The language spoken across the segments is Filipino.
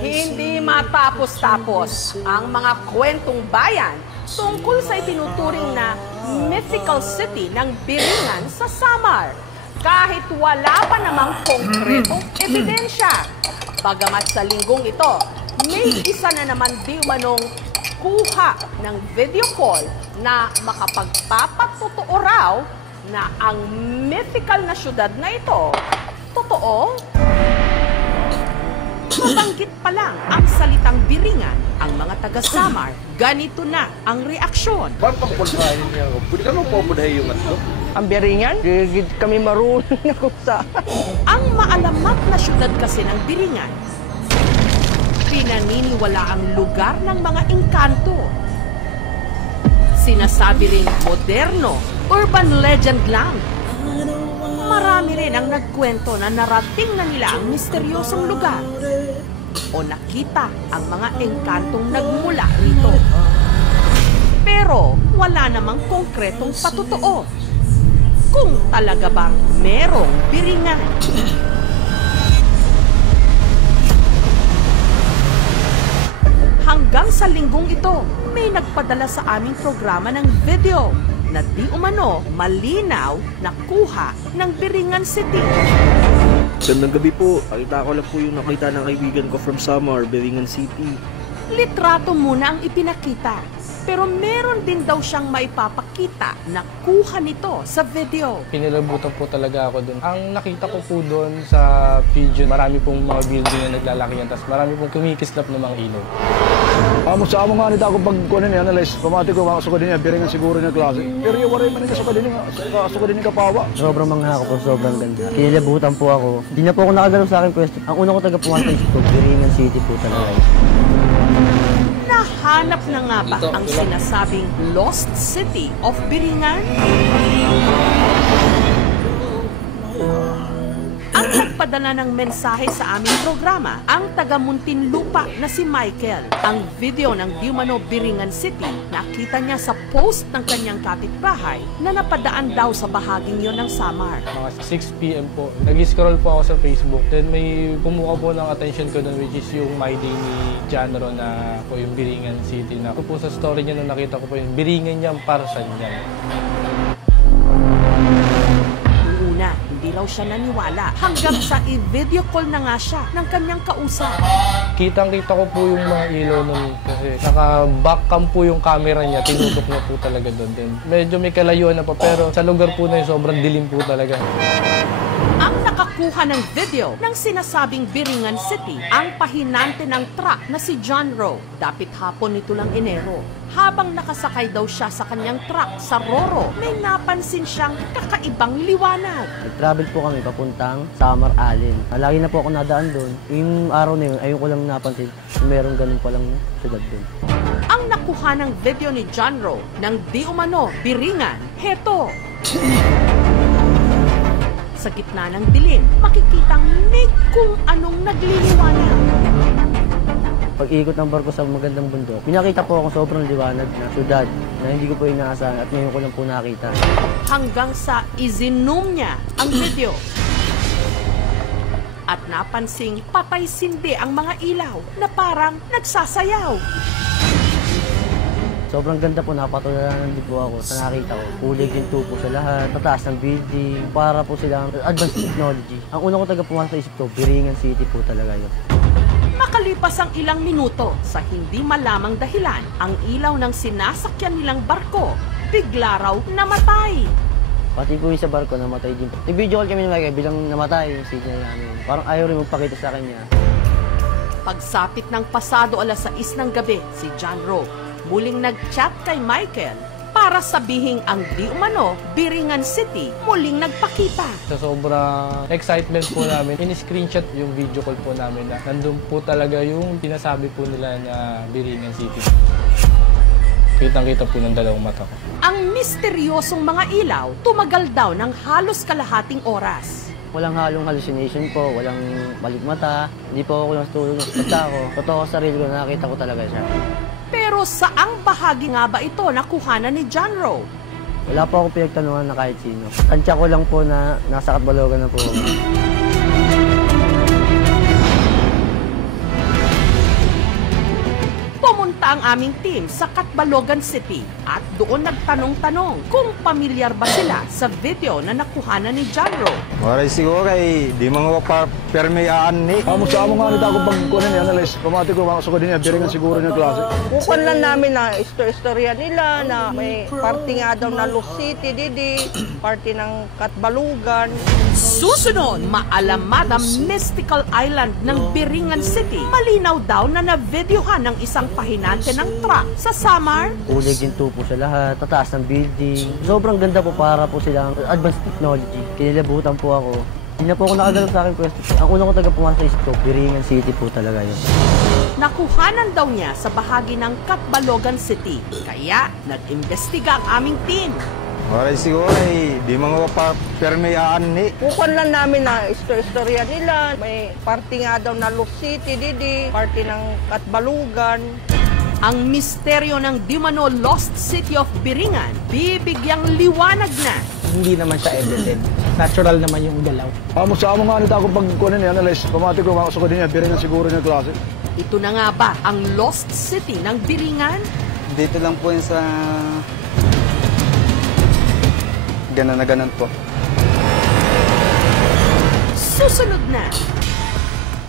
Hindi matapos-tapos ang mga kwentong bayan tungkol sa itinuturing na mythical city ng Biringan sa Samar. Kahit wala pa namang konkretong ebidensya. Bagamat sa linggong ito, may isa na naman di manong kuha ng video call na makapagpapatotoo raw na ang mythical na syudad na ito, totoo? Mabanggit pa lang ang salitang Biringan, ang mga taga-Samar, ganito na ang reaksyon. Ba't pagpulsahin niya ako? Pwede ka nang pupudahin yung atlo? Ang Biringan, kami marunong na kung saan. Ang maalamat na syudad kasi ng Biringan, pinaniniwala ang lugar ng mga engkanto. Sinasabi rin moderno, urban legend lang. Marami rin ang nagkwento na narating na nila ang misteryosong lugar o nakita ang mga engkantong nagmula rito. Pero wala namang konkretong patotoo kung talaga bang merong Biringan. Hanggang sa linggong ito, may nagpadala sa aming programa ng video na di umano malinaw na kuha ng Biringan City. Gandang gabi po. Nakita ko lang po yung nakita ng kaibigan ko from Samar, Biringan City. Litrato muna ang ipinakita, pero meron din daw siyang maipapakita na kuha nito sa video. Pinilabutan po talaga ako doon. Ang nakita ko po doon sa video, marami pong mga building na naglalakihan, tapos marami pong kumikislap ng mga ilaw. Sa amo nga nito ako pag analyze, pamati ko makasuka din niya, Biringan siguro na klase. Pero yung waray man niya kasuka din niya kapawa. Sobrang mangha ako po, sobrang ganda. Kinilabutan po ako. Hindi na po ako nakagalaw sa akin pwesto. Ang una ko taga-pumunta is po, Biringan City po talaga. Nahanap na nga ba ang sinasabing Lost City of Biringan? Ang nagpadala ng mensahe sa aming programa, ang taga Muntinlupa na si Michael. Ang video ng di umano Biringan City, nakita niya sa post ng kanyang kapitbahay na napadaan daw sa bahaging yon ng Samar. Mga 6 PM po, nag-scroll po ako sa Facebook. Then may kumuha po ng attention ko doon, which is yung My Day ni Janro na po yung Biringan City. Na po sa story niya nung nakita ko po yung Biringan niya, Parsan niya. Hindi raw siya naniwala hanggang sa i-video call na nga siya ng kanyang kausap. Kitang-kita ko po yung mga ilaw nun kasi naka-backcam po yung camera niya, tinutok na po talaga doon. Then, medyo may kalayuan na pa pero sa lugar po na yun, sobrang dilim po talaga. Ang nakakuha ng video ng sinasabing Biringan City, ang pahinante ng truck na si John Rowe. Dapit hapon nito lang Enero. Habang nakasakay daw siya sa kanyang truck sa Roro, may napansin siyang kakaibang liwanag. Nag-travel po kami papuntang Samar Allen. Lagi na po ako nadaan doon. Yung araw na yun, ayun ko lang napansin na meron ganun palang syudad doon. Ang nakuha ng video ni John Rowe ng di umano Biringan, heto. Sa gitna ng dilim, makikitang may kung anong nagliliwanag. Pag-ikot ng barko sa magandang bundok, pinakita po ako sobrang liwanag na syudad na hindi ko po inaasahan at ngayon ko lang po nakita. Hanggang sa izinom niya ang video. At napansing patay sindi ang mga ilaw na parang nagsasayaw. Sobrang ganda po, napatularan din po ako sa nakita ko. Kulay ginto po sa lahat, pataas ng building, para po silang advanced technology. Ang una ko taga-pumunta sa isip ko, Biringan City po talaga yun. Makalipas ang ilang minuto, sa hindi malamang dahilan, ang ilaw ng sinasakyan nilang barko, bigla raw namatay. Pati po yung sa barko, namatay din po. Nag-video call kami ng Mike, bilang namatay yung signal namin. Parang ayaw rin magpakita sa kanya. Pagsapit ng pasado alas 6 ng gabi, si John Rowe muling nag-chat kay Michael para sabihing ang di umano Biringan City muling nagpakita. Sa sobrang excitement po namin, in-screenshot yung video call po namin na nandun po talaga yung pinasabi po nila na Biringan City. Kitang-kita po ng dalawang mata ko. Ang misteryosong mga ilaw tumagal daw ng halos kalahating oras. Walang halong hallucination po, walang balikmata, hindi po ako lang tulog. Basta ako, totoo sa sarili ko, nakakita ko talaga siya. Pero saang bahagi nga ba ito nakuhanan ni John Rowe? Wala po akong pinagtanungan na kahit sino. Tansya ko lang po na nasa Katbalogan na po. Pumunta ang aming team sa Catbalogan City at doon nagtanong-tanong kung pamilyar ba sila sa video na nakuhanan ni John Ro. Waray siguro kay di mga permayaan ni. Amo sa amo nga nito ako pag kunin niya, analyze. Pamati ko mga din niya, biringan siguro niya klase. Kukuhan lang namin na istorya nila na may party nga daw na Los City, Didi, party ng Catbalogan. Susunod, maalamad ang mystical island ng Biringan City. Malinaw daw na na-videohan ng isang pahinante ng truck sa Samar. Kulay ginto po sa lahat, tataas ng building. Sobrang ganda po para po silang advanced technology. Kinilabutan po ako. Hindi na po ako nakagalaw sa akin pwesto. Ang una ko taga pumasok sa isip ko, Biringan City po talaga yun. Nakuhanan daw niya sa bahagi ng Catbalogan City. Kaya nag-imbestiga ang aming team. Waray siguro kay di mga permayaan ni. Kukuhan lang namin na istorya nila. May party nga daw na Los City, Didi, party ng Catbalogan. Ang misteryo ng Dimano Lost City of Biringan, bibigyang liwanag na. Hindi naman siya edited. Natural naman yung galaw. Amo sa amo nga nito ako pag kunin niya, analyze. Pamati ko mga din niya, biringan siguro niya klase. Ito na nga ba ang Lost City ng Biringan? Dito lang po yun sa ganon na ganon po. Susunod na.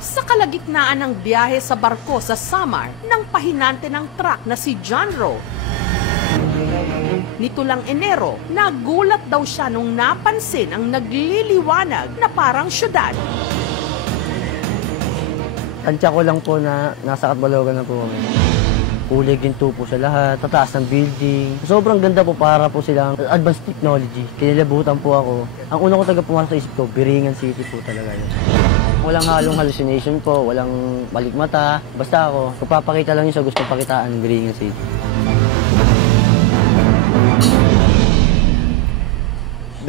Sa kalagitnaan ng biyahe sa barko sa Samar ng pahinante ng truck na si John Ro. Nito lang Enero, nagulat daw siya nung napansin ang nagliliwanag na parang syudad. Tansya ko lang po na nasa Catbalogan na po kami. Kulay ginto po sa lahat, tataas ng building. Sobrang ganda po para po silang advanced technology. Kinilabutan po ako. Ang una ko taga pumasok sa isip ko, Biringan City po talaga yun. Walang halong hallucination po, walang balikmata. Basta ako, magpapakita lang yun sa gustong pakitaan ng Biringan City.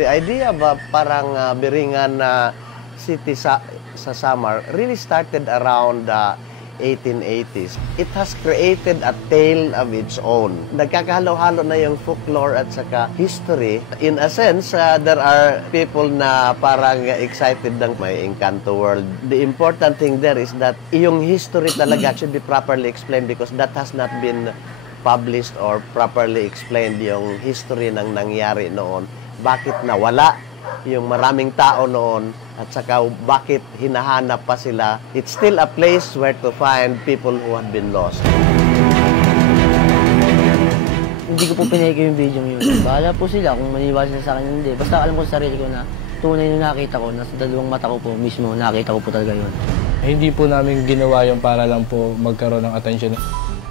The idea ba parang Biringan City sa Samar really started around 1880s. It has created a tale of its own. Nagkakahalo-halo na yung folklore at saka history. In a sense, there are people na parang excited ng may Encanto world. The important thing there is that yung history talaga should be properly explained because that has not been published or properly explained yung history ng nangyari noon. Bakit nawala yung maraming tao noon at saka bakit hinahanap pa sila. It's still a place where to find people who have been lost. Hindi ko po pinake yung video yun. Bahala po sila kung maniwala sila sa akin hindi. Basta alam ko sa sarili ko na tunay na nakita ko, na sa dalawang mata ko po mismo, nakita ko po talaga yun. Hindi po namin ginawa yung para lang po magkaroon ng attention.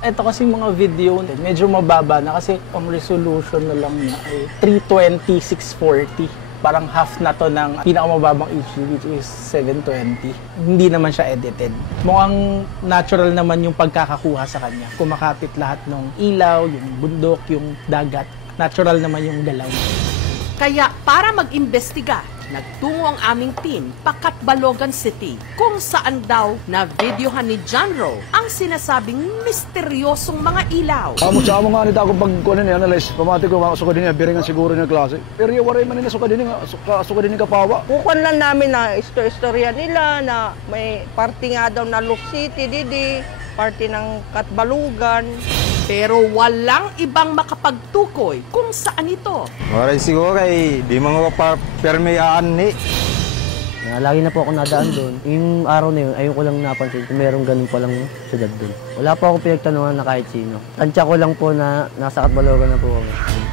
Ito kasi mga video, medyo mababa na kasi ang resolution na lang niya ay 320x640. Parang half na to ng pinakamababang HD which is 720. Hindi naman siya edited. Mukhang natural naman yung pagkakakuha sa kanya. Kumakapit lahat ng ilaw, yung bundok, yung dagat. Natural naman yung galaw. Kaya para mag-imbestiga, nagtungo ang aming team pa Catbalogan City kung saan daw na videohan ni John Ro ang sinasabing misteryosong mga ilaw. Amo sa amo nga nito ako pag kunin niya, analyze. Pamati ko mga din niya, biringan siguro niya klase. Pero yung waray man nila din niya kapawa. Kukuhan lang namin na istorya nila na may party nga daw na Los City, Didi, party ng Catbalogan. Pero walang ibang makapagtukoy kung saan ito. Waray siguro kay di mga permayaan ni. Lagi na po ako nadaan doon. Yung araw na yun, ayun ko lang napansin kung merong ganun palang syudad doon. Wala po akong pinagtanungan na kahit sino. Tansya ko lang po na nasa Catbalogan na po kami.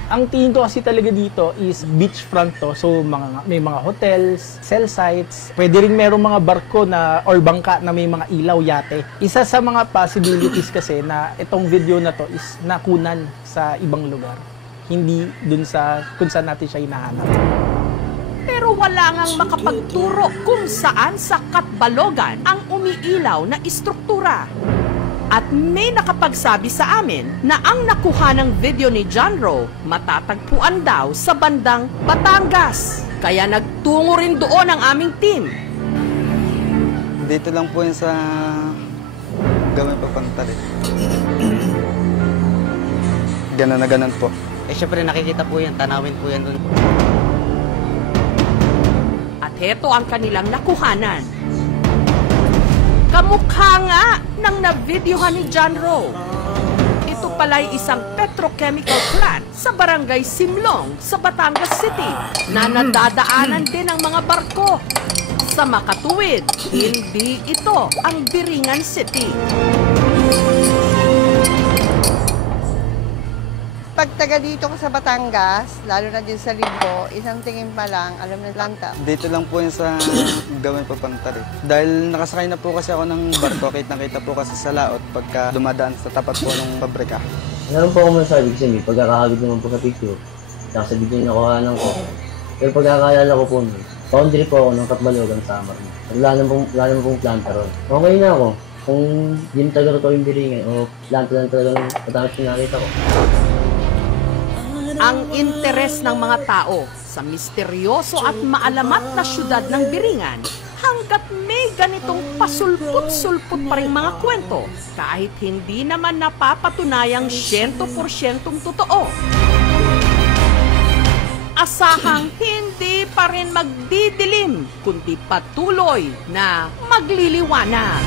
Ang tingin ko kasi talaga dito is beachfront to. So may mga hotels, cell sites. Pwede rin merong mga barko na or bangka na may mga ilaw, yate. Isa sa mga possibilities kasi na itong video na to is nakunan sa ibang lugar. Hindi dun sa kung saan natin siya hinahanap. Pero wala ngang makapagturo kung saan sa Catbalogan ang umiilaw na istruktura. At may nakapagsabi sa amin na ang nakuha ng video ni John Ro matatagpuan daw sa bandang Batangas. Kaya nagtungo rin doon ang aming team. Dito lang po yun sa gamay papunta rin. Ganon na ganon po. Eh syempre nakikita po yan, tanawin po yan doon. At heto ang kanilang nakuhanan. Kamukha nga ng na-videohan ni John Ro. pala'y isang petrochemical plant sa barangay Simlong sa Batangas City na nadadaanan din ng mga barko. Sa makatuwid, hindi ito ang Biringan City. Pag taga dito ka sa Batangas, lalo na din sa Libo, isang tingin pa lang, alam na planta. Dito lang po yun sa gawin papantari. Dahil nakasakay na po kasi ako ng barko, kitang-kita po kasi sa laot pagka dumadaan sa tapat po ng pabrika. Meron po ako masasabi kasi may pagkakahagod naman po sa picture. Tsaka sa video na nakuhanan ko. Pero pagkakaalala ko po nun, boundary po ako ng Katbalogan, Samar. Wala naman pong planta ron. Okay na ako. Kung hindi talaga totoo yung Biringan o planta lang talaga ng Batangas pinakita ko. Ang interes ng mga tao sa misteryoso at maalamat na syudad ng Biringan hanggat may ganitong pasulput-sulput pa rin mga kwento kahit hindi naman napapatunayang 100% totoo. Asahang hindi pa rin magdidilim kundi patuloy na magliliwanag.